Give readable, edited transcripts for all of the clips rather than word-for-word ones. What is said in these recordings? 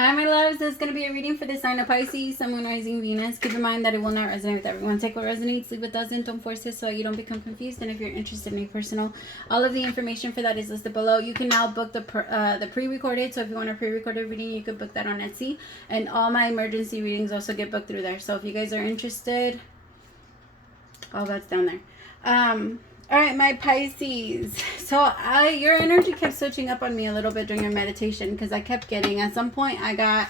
Hi, my loves. This is going to be a reading for the sign of Pisces, Sun, Moon, Rising, Venus. Keep in mind that it will not resonate with everyone. Take what resonates, leave what doesn't. Don't force it so you don't become confused. And if you're interested in a personal, all of the information for that is listed below. You can now book the pre-recorded. So if you want a pre-recorded reading, you can book that on Etsy. And all my emergency readings also get booked through there. So if you guys are interested, all that's down there. All right, my Pisces. So your energy kept switching up on me a little bit during your meditation because I kept getting, at some point I got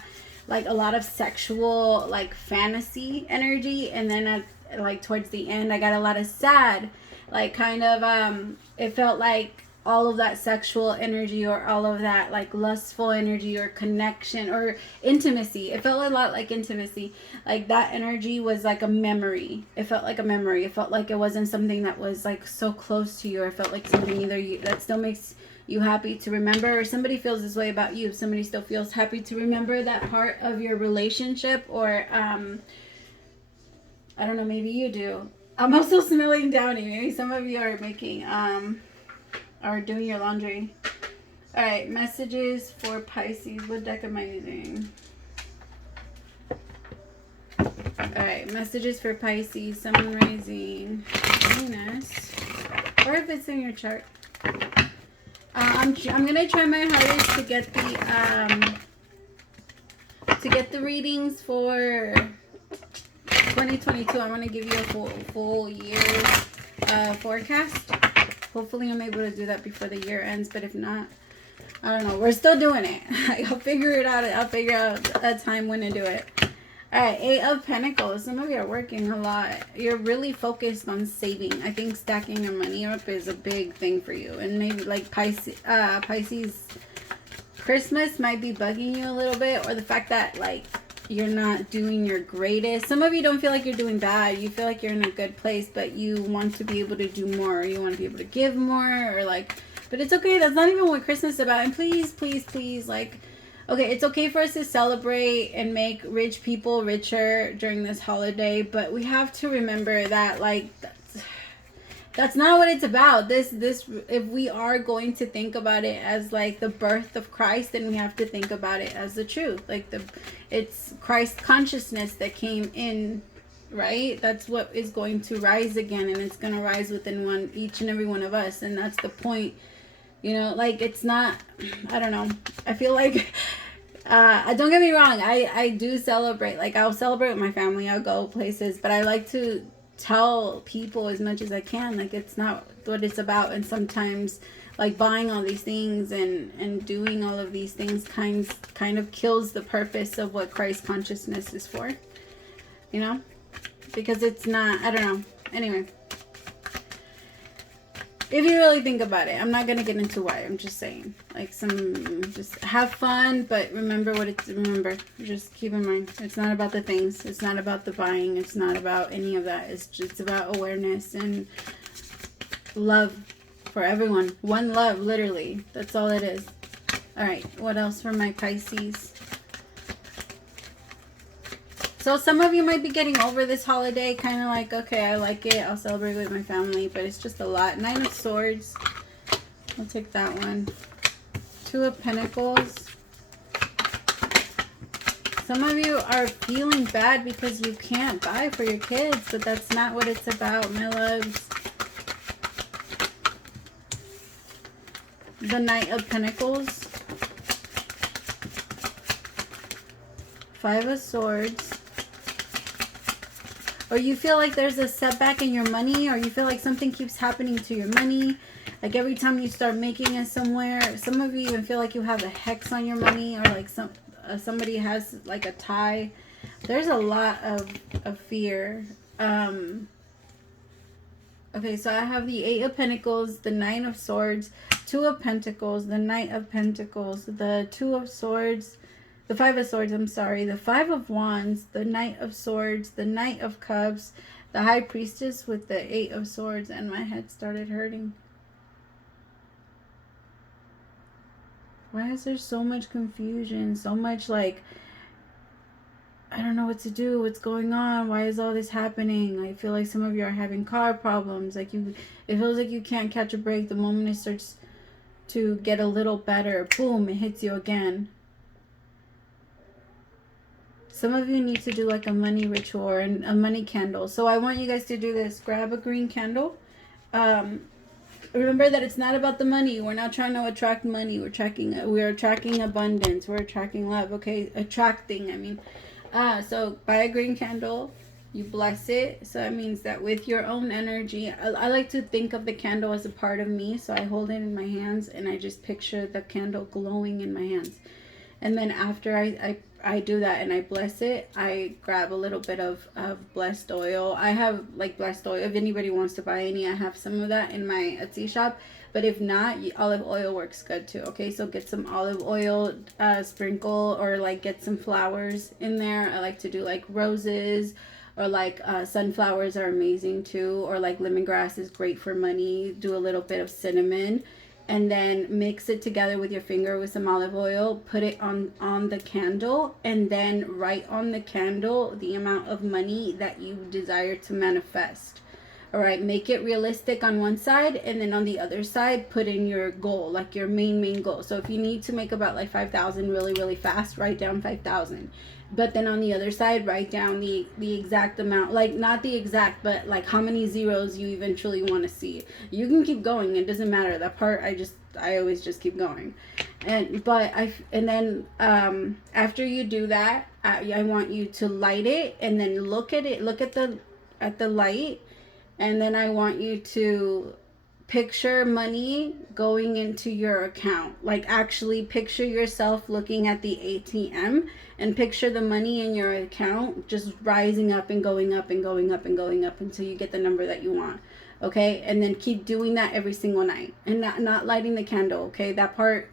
like a lot of sexual like fantasy energy, and then like towards the end I got a lot of sad, like kind of it felt like all of that sexual energy or all of that like lustful energy or connection or intimacy. It felt a lot like intimacy. Like that energy was like a memory. It felt like a memory. It felt like it wasn't something that was like so close to you, or it felt like something either that still makes you happy to remember, or somebody feels this way about you. Somebody still feels happy to remember that part of your relationship, or I don't know, maybe you do. I'm also smelling downy. Maybe some of you are making or doing your laundry. All right, messages for Pisces. What deck am I using? All right, messages for Pisces, Sun, Moon, Rising, Venus, or if it's in your chart. I'm gonna try my hardest to get the readings for 2022. I want to give you a full year forecast. Hopefully I'm able to do that before the year ends, but if not, I don't know. We're still doing it. I'll figure it out. I'll figure out a time when to do it. All right, 8 of Pentacles. Some of you are working a lot. You're really focused on saving. I think stacking your money up is a big thing for you. And maybe like Pisces Christmas might be bugging you a little bit, or the fact that like you're not doing your greatest. Some of you don't feel like you're doing bad. You feel like you're in a good place, but you want to be able to do more. You want to be able to give more, or like, but it's okay. That's not even what Christmas is about. And please, please, please, like, okay, it's okay for us to celebrate and make rich people richer during this holiday, but we have to remember that, like, that's not what it's about. This if we are going to think about it as like the birth of Christ, then we have to think about it as the truth. Like it's Christ consciousness that came in, right? That's what is going to rise again, and it's going to rise within each and every one of us, and that's the point. You know, like it's not, I don't know. I feel like don't get me wrong, I do celebrate. Like I'll celebrate with my family. I'll go places, but I like to tell people as much as I can, like it's not what it's about. And sometimes like buying all these things and doing all of these things kind of kills the purpose of what Christ consciousness is for, you know, because it's not, I don't know. Anyway, if you really think about it, I'm not going to get into why. I'm just saying, like, just have fun, but remember just keep in mind, it's not about the things. It's not about the buying. It's not about any of that. It's just about awareness and love for everyone. One love, literally. That's all it is. All right, what else for my Pisces? So some of you might be getting over this holiday, kind of like, okay, I like it, I'll celebrate with my family, but it's just a lot. 9 of Swords, I'll take that one. 2 of Pentacles. Some of you are feeling bad because you can't buy for your kids, but that's not what it's about, my loves. The Knight of Pentacles. 5 of Swords. Or you feel like there's a setback in your money, or you feel like something keeps happening to your money. Like every time you start making it somewhere, some of you even feel like you have a hex on your money, or like somebody has like a tie. There's a lot of fear. Okay, so I have the 8 of Pentacles, the 9 of Swords, 2 of Pentacles, the Knight of Pentacles, the 2 of Swords, the 5 of Swords, I'm sorry, the 5 of Wands, the Knight of Swords, the Knight of Cups, the High Priestess with the 8 of Swords, and my head started hurting. Why is there so much confusion? So much like, I don't know what to do. What's going on? Why is all this happening? I feel like some of you are having car problems. Like it feels like you can't catch a break. The moment it starts to get a little better, boom, it hits you again. Some of you need to do like a money ritual or a money candle. So I want you guys to do this. Grab a green candle. Remember that it's not about the money. We're not trying to attract money. We're attracting abundance. We're attracting love. Okay, attracting. I mean, so buy a green candle. You bless it. So that means that with your own energy, I like to think of the candle as a part of me. So I hold it in my hands and I just picture the candle glowing in my hands. And then after I do that and I bless it, I grab a little bit of blessed oil. I have like blessed oil. If anybody wants to buy any, I have some of that in my Etsy shop. But if not, olive oil works good too. Okay, so get some olive oil, sprinkle, or like get some flowers in there. I like to do like roses, or like sunflowers are amazing too. Or like lemongrass is great for money. Do a little bit of cinnamon. And then mix it together with your finger with some olive oil. Put it on the candle. And then write on the candle the amount of money that you desire to manifest. All right. Make it realistic on one side. And then on the other side, put in your goal. Like your main goal. So if you need to make about like 5,000 really fast, write down 5,000. But then on the other side, write down the exact amount, like not the exact, but like how many zeros you eventually want to see. You can keep going. It doesn't matter. That part, I always just keep going. And then after you do that, I want you to light it and then look at it. Look at the light. And then I want you to picture money going into your account. Like actually picture yourself looking at the ATM and picture the money in your account just rising up and going up and going up and going up until you get the number that you want. Okay, and then keep doing that every single night and not lighting the candle. Okay, that part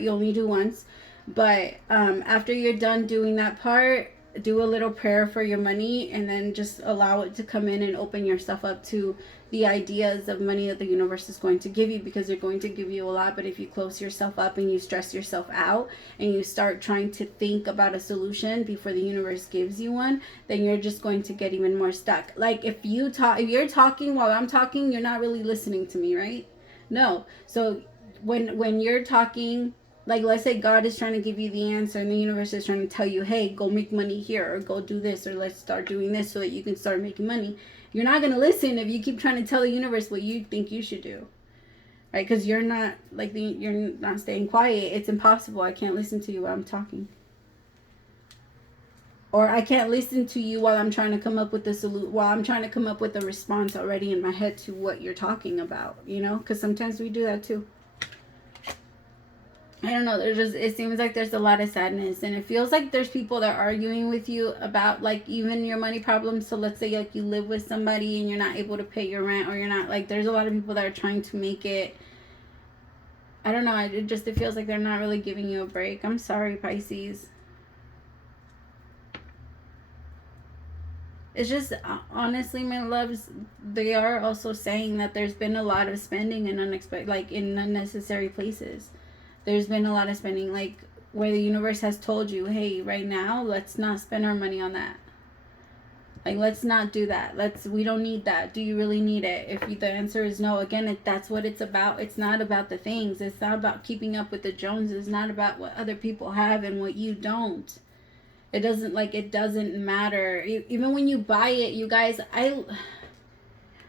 you only do once. But after you're done doing that part, do a little prayer for your money and then just allow it to come in and open yourself up to the ideas of money that the universe is going to give you, because they're going to give you a lot. But if you close yourself up and you stress yourself out and you start trying to think about a solution before the universe gives you one, then you're just going to get even more stuck. Like if you're talking while I'm talking, you're not really listening to me, right? No. So when you're talking, like let's say God is trying to give you the answer and the universe is trying to tell you, hey, go make money here, or go do this, or let's start doing this so that you can start making money. You're not going to listen if you keep trying to tell the universe what you think you should do. Right? Because you're not staying quiet. It's impossible. I can't listen to you while I'm talking. Or I can't listen to you while I'm trying to come up with a response already in my head to what you're talking about, you know? Because sometimes we do that too. I don't know, it seems like there's a lot of sadness, and it feels like there's people that are arguing with you about like even your money problems. So let's say like you live with somebody and you're not able to pay your rent, or you're not, like there's a lot of people that are trying to make it, I don't know, it feels like they're not really giving you a break. I'm sorry, Pisces. It's just, honestly, my loves, they are also saying that there's been a lot of spending in in unnecessary places. There's been a lot of spending, like where the universe has told you, hey, right now, let's not spend our money on that. Like, let's not do that. We don't need that. Do you really need it? If the answer is no, again, that's what it's about. It's not about the things. It's not about keeping up with the Joneses. It's not about what other people have and what you don't. It doesn't matter. Even when you buy it, you guys,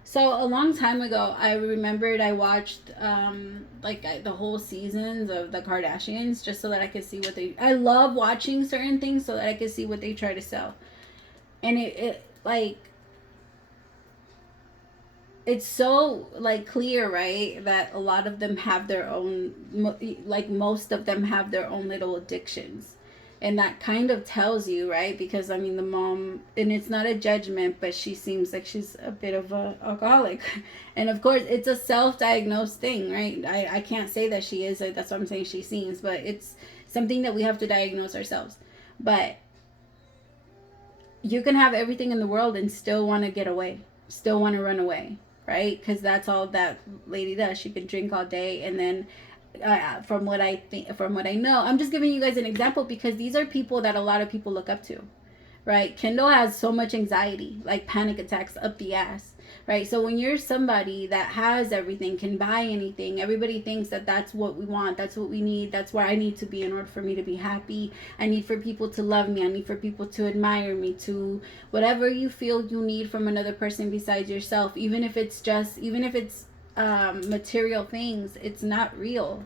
so a long time ago, I remembered I watched the whole seasons of the Kardashians just so that I could see I love watching certain things so that I could see what they try to sell. And it's so like clear, right, that a lot of them have their own, like most of them have their own little addictions. And that kind of tells you, right? Because, I mean, the mom, and it's not a judgment, but she seems like she's a bit of a alcoholic. And, of course, it's a self-diagnosed thing, right? I can't say that she is. That's what I'm saying she seems. But it's something that we have to diagnose ourselves. But you can have everything in the world and still want to get away. Still want to run away, right? Because that's all that lady does. She can drink all day and then... from what I know, I'm just giving you guys an example because these are people that a lot of people look up to, right? Kendall has so much anxiety, like panic attacks up the ass. right? So when you're somebody that has everything, can buy anything, everybody thinks that that's what we want, that's what we need, that's where I need to be in order for me to be happy. I need for people to love me, I need for people to admire me, to whatever you feel you need from another person besides yourself, even if it's material things. It's not real.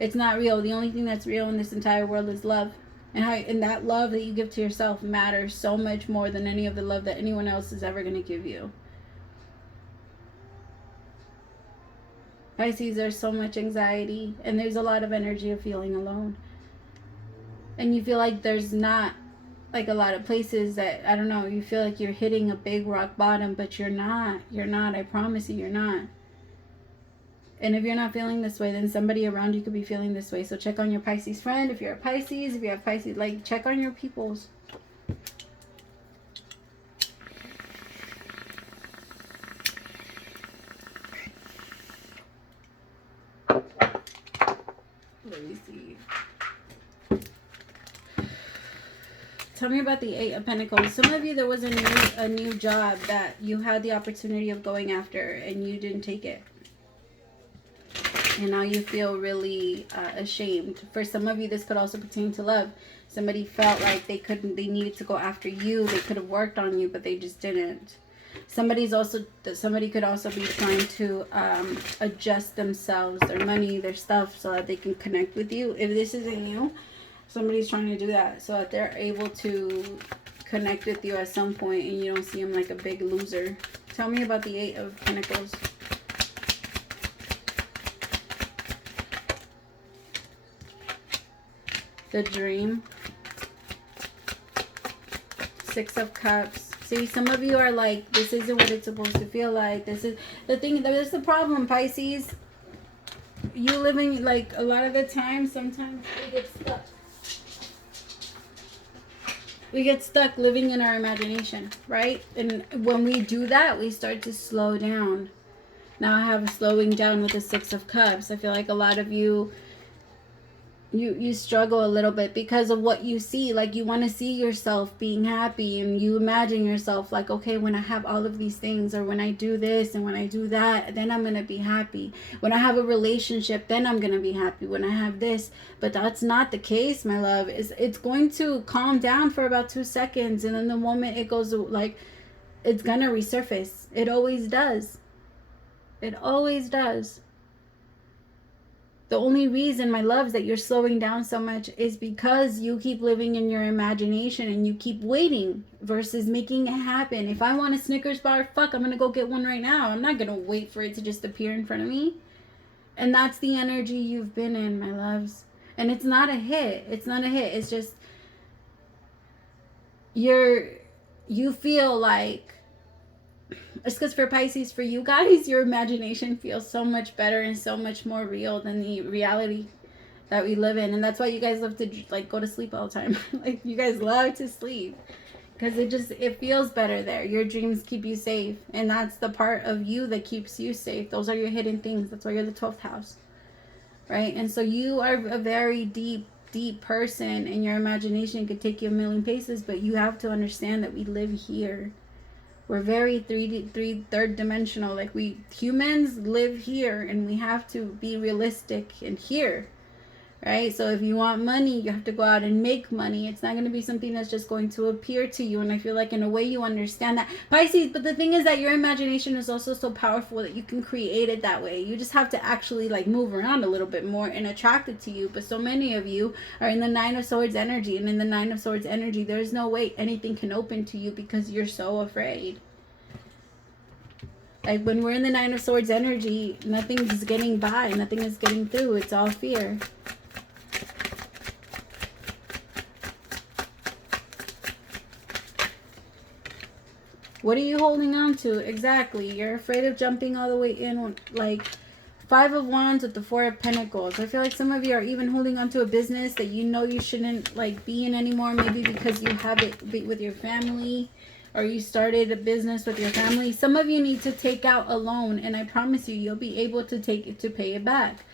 It's not real. The only thing that's real in this entire world is love. And that love that you give to yourself matters so much more than any of the love that anyone else is ever going to give you. Pisces, there's so much anxiety, and there's a lot of energy of feeling alone. And you feel like there's not like a lot of places that, I don't know, you feel like you're hitting a big rock bottom, but you're not. You're not. I promise you, you're not. And if you're not feeling this way, then somebody around you could be feeling this way. So check on your Pisces friend. If you're a Pisces, if you have Pisces, like, check on your peoples. Let me see. Tell me about the Eight of Pentacles. Some of you, there was a new job that you had the opportunity of going after and you didn't take it. And now you feel really ashamed. For some of you, this could also pertain to love. Somebody felt like they needed to go after you. They could have worked on you, but they just didn't. Somebody could also be trying to adjust themselves, their money, their stuff, so that they can connect with you. If this isn't you, somebody's trying to do that so that they're able to connect with you at some point and you don't see them like a big loser. Tell me about the Eight of Pentacles. The Dream. Six of Cups. See, some of you are like, this isn't what it's supposed to feel like. This is the thing. That's the problem, Pisces. You living, like, a lot of the time, sometimes we get stuck. We get stuck living in our imagination, right? And when we do that, we start to slow down. Now I have a slowing down with the Six of Cups. I feel like a lot of you, you struggle a little bit because of what you see. Like, you want to see yourself being happy, and you imagine yourself like, okay, when I have all of these things, or when I do this and when I do that, then I'm going to be happy. When I have a relationship, then I'm going to be happy. When I have this. But that's not the case, my love. It's going to calm down for about 2 seconds, and then the moment it goes, like, it's going to resurface. It always does. It always does. The only reason, my loves, that you're slowing down so much is because you keep living in your imagination and you keep waiting versus making it happen. If I want a Snickers bar, fuck, I'm going to go get one right now. I'm not going to wait for it to just appear in front of me. And that's the energy you've been in, my loves. And it's not a hit. It's not a hit. It's just you feel like, it's because for Pisces, for you guys, your imagination feels so much better and so much more real than the reality that we live in. And that's why you guys love to, like, go to sleep all the time. Like, you guys love to sleep because it feels better there. Your dreams keep you safe, and that's the part of you that keeps you safe. Those are your hidden things. That's why you're the 12th house, right? And so you are a very deep person, and your imagination could take you a million places, but you have to understand that we live here. We're very third dimensional. Like, we humans live here, and we have to be realistic in here, right? So if you want money, you have to go out and make money. It's not going to be something that's just going to appear to you. And I feel like in a way you understand that, Pisces. But the thing is that your imagination is also so powerful that you can create it that way. You just have to actually, like, move around a little bit more and attract it to you. But so many of you are in the Nine of Swords energy, and in the Nine of Swords energy, there's no way anything can open to you because you're so afraid. Like, when we're in the Nine of Swords energy, nothing's getting by, nothing is getting through. It's all fear. What are you holding on to? Exactly. You're afraid of jumping all the way in. Like, Five of Wands with the Four of Pentacles. I feel like some of you are even holding on to a business that you know you shouldn't, like, be in anymore. Maybe because you have it with your family, or you started a business with your family. Some of you need to take out a loan, and I promise you, you'll be able to pay it back.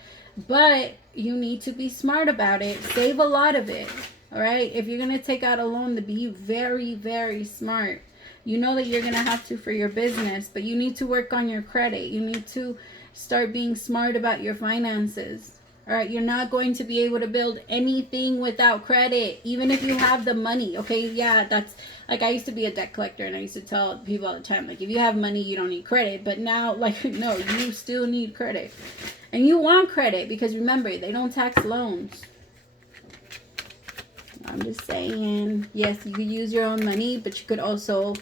But you need to be smart about it. Save a lot of it, all right? If you're going to take out a loan, to be very, very smart. You know that you're going to have to for your business, but you need to work on your credit. You need to start being smart about your finances. All right, you're not going to be able to build anything without credit, even if you have the money. Okay, yeah, that's like, I used to be a debt collector, and I used to tell people all the time, like, if you have money, you don't need credit. But now, like, no, you still need credit. And you want credit because, remember, they don't tax loans. I'm just saying, yes, you could use your own money, but you could also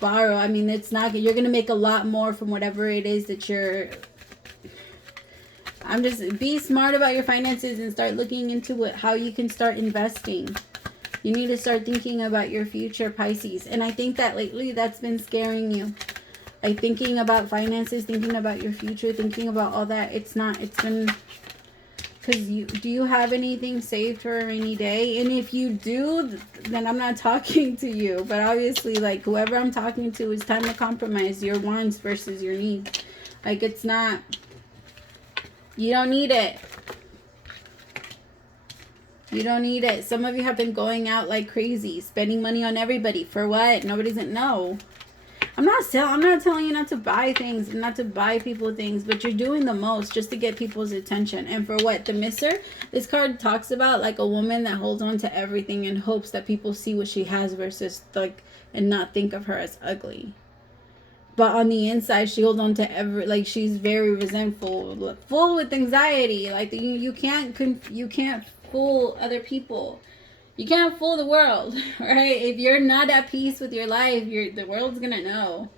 borrow. I mean, it's not, you're going to make a lot more from whatever it is that you're... I'm just, be smart about your finances and start looking into how you can start investing. You need to start thinking about your future, Pisces. And I think that lately that's been scaring you. Like, thinking about finances, thinking about your future, thinking about all that. It's been, because do you have anything saved for a rainy day? And if you do, then I'm not talking to you. But obviously, like, whoever I'm talking to, it's time to compromise your wants versus your needs. Like, it's not... You don't need it. You don't need it. Some of you have been going out like crazy, spending money on everybody. For what? Nobody's gonna know. I'm not telling you not to buy things, not to buy people things, but you're doing the most just to get people's attention. And for what? The Mister? This card talks about like a woman that holds on to everything in hopes that people see what she has versus like, and not think of her as ugly. But on the inside, she holds on to like, she's very resentful, full with anxiety. Like, you can't fool other people. You can't fool the world, right? If you're not at peace with your life, the world's gonna know.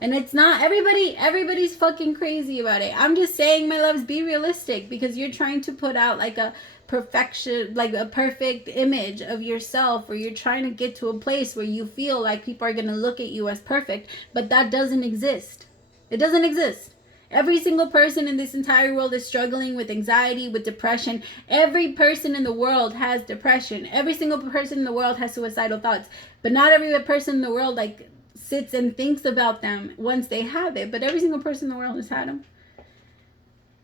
And it's not everybody's fucking crazy about it. I'm just saying, my loves, be realistic, because you're trying to put out like a perfection, like a perfect image of yourself, or you're trying to get to a place where you feel like people are going to look at you as perfect, but that doesn't exist. It doesn't exist. Every single person in this entire world is struggling with anxiety, with depression. Every person in the world has depression. Every single person in the world has suicidal thoughts, but not every person in the world like sits and thinks about them once they have it, but every single person in the world has had them.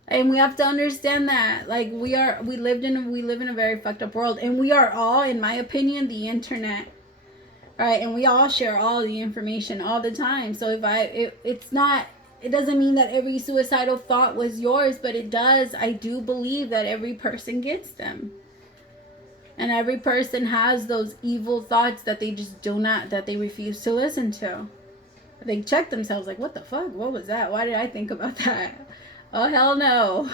And we have to understand that, like, we live in a very fucked up world, and we are all, in my opinion, the internet, right? And we all share all the information all the time. So it doesn't mean that every suicidal thought was yours, but it does. I do believe that every person gets them, and every person has those evil thoughts that they just that they refuse to listen to. They check themselves, like, what the fuck? What was that? Why did I think about that? Oh, hell no.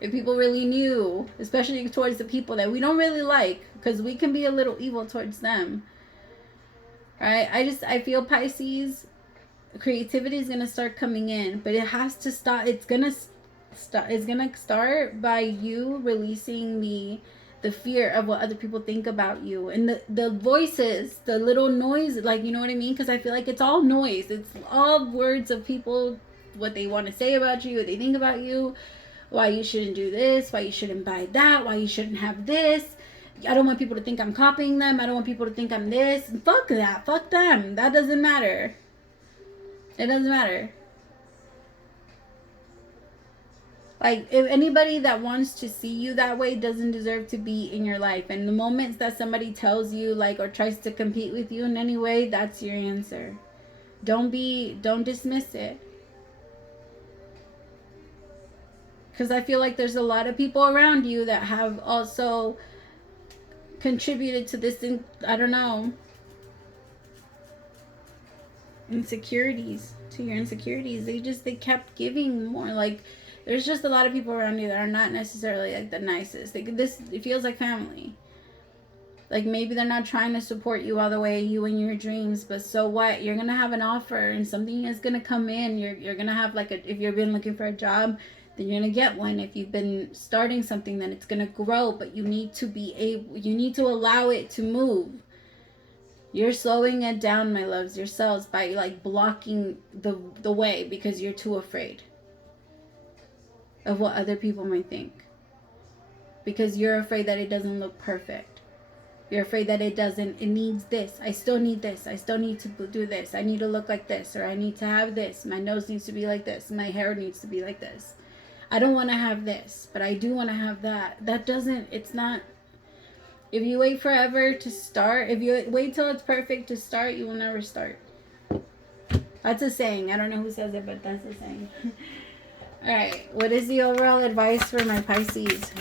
If people really knew, especially towards the people that we don't really like, because we can be a little evil towards them. Right? I feel, Pisces, creativity is going to start coming in, but it has to start. It's going to start by you releasing the fear of what other people think about you, and the voices, the little noise, like, you know what I mean? Because I feel like it's all noise. It's all words of people, what they want to say about you, what they think about you, why you shouldn't do this, why you shouldn't buy that, why you shouldn't have this. I don't want people to think I'm copying them. I don't want people to think I'm this. Fuck that. Fuck them. That doesn't matter. It doesn't matter. Like, if anybody that wants to see you that way doesn't deserve to be in your life. And the moments that somebody tells you, like, or tries to compete with you in any way, that's your answer. Don't dismiss it. Because I feel like there's a lot of people around you that have also contributed to this thing. I don't know. Insecurities. To your insecurities. They kept giving more. Like, there's just a lot of people around you that are not necessarily like the nicest. It feels like family. Like, maybe they're not trying to support you all the way, you and your dreams, but so what? You're going to have an offer and something is going to come in. You're going to have if you've been looking for a job, then you're going to get one. If you've been starting something, then it's going to grow, but you need to allow it to move. You're slowing it down, my loves, yourselves, by like blocking the way because you're too afraid of what other people might think. Because you're afraid that it doesn't look perfect. You're afraid that it needs this. I still need this. I still need to do this. I need to look like this, or I need to have this. My nose needs to be like this. My hair needs to be like this. I don't want to have this, but I do want to have that. It's not, if you wait forever to start, if you wait till it's perfect to start, you will never start. That's a saying. I don't know who says it, but that's a saying. All right. What is the overall advice for my Pisces?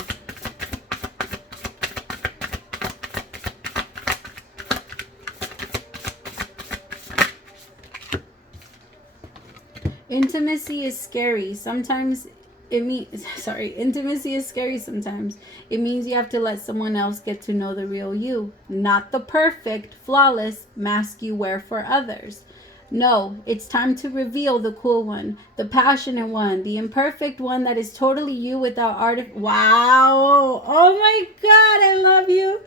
Intimacy is scary. Sometimes it means, intimacy is scary sometimes. It means you have to let someone else get to know the real you, not the perfect, flawless mask you wear for others. No, it's time to reveal the cool one, the passionate one, the imperfect one that is totally you without wow. Oh my God, I love you.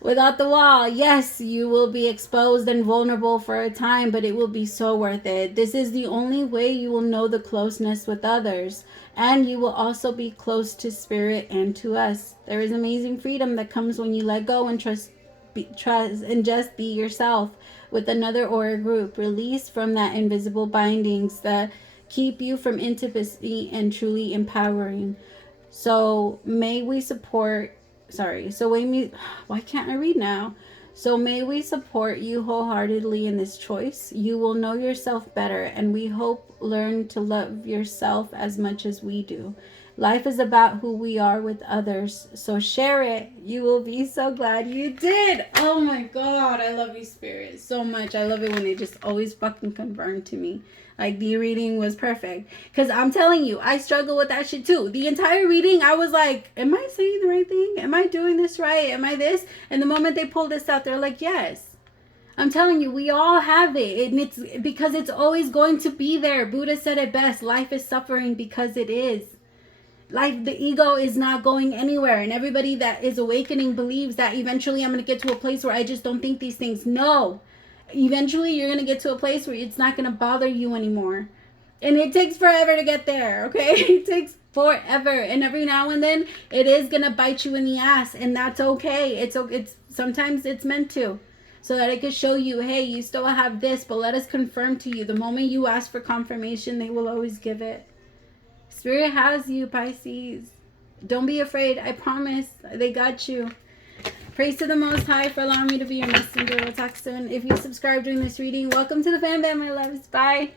Without the wall, yes, you will be exposed and vulnerable for a time, but it will be so worth it. This is the only way you will know the closeness with others, and you will also be close to spirit and to us. There is amazing freedom that comes when you let go and trust and just be yourself with another or a group. Release from that invisible bindings that keep you from intimacy and truly empowering. So may we support why can't I read now? So may we support you wholeheartedly in this choice. You will know yourself better, and we hope learn to love yourself as much as we do. Life is about who we are with others, so share it. You will be so glad you did. Oh my God, I love you, Spirit, so much. I love it when they just always fucking confirm to me. Like, the reading was perfect. Because I'm telling you, I struggle with that shit too. The entire reading, I was like, am I saying the right thing? Am I doing this right? Am I this? And the moment they pulled this out, they're like, yes. I'm telling you, we all have it. And it's because it's always going to be there. Buddha said it best. Life is suffering because it is. Life, the ego is not going anywhere. And everybody that is awakening believes that eventually I'm going to get to a place where I just don't think these things. No. Eventually you're going to get to a place where it's not going to bother you anymore. And it takes forever to get there, okay? It takes forever. And every now and then it is going to bite you in the ass, and that's okay. It's sometimes it's meant to. So that it could show you, hey, you still have this, but let us confirm to you. The moment you ask for confirmation, they will always give it. Spirit has you, Pisces. Don't be afraid. I promise. They got you. Praise to the Most High for allowing me to be your messenger. We'll talk soon. If you subscribe during this reading, welcome to the fan band, my loves. Bye.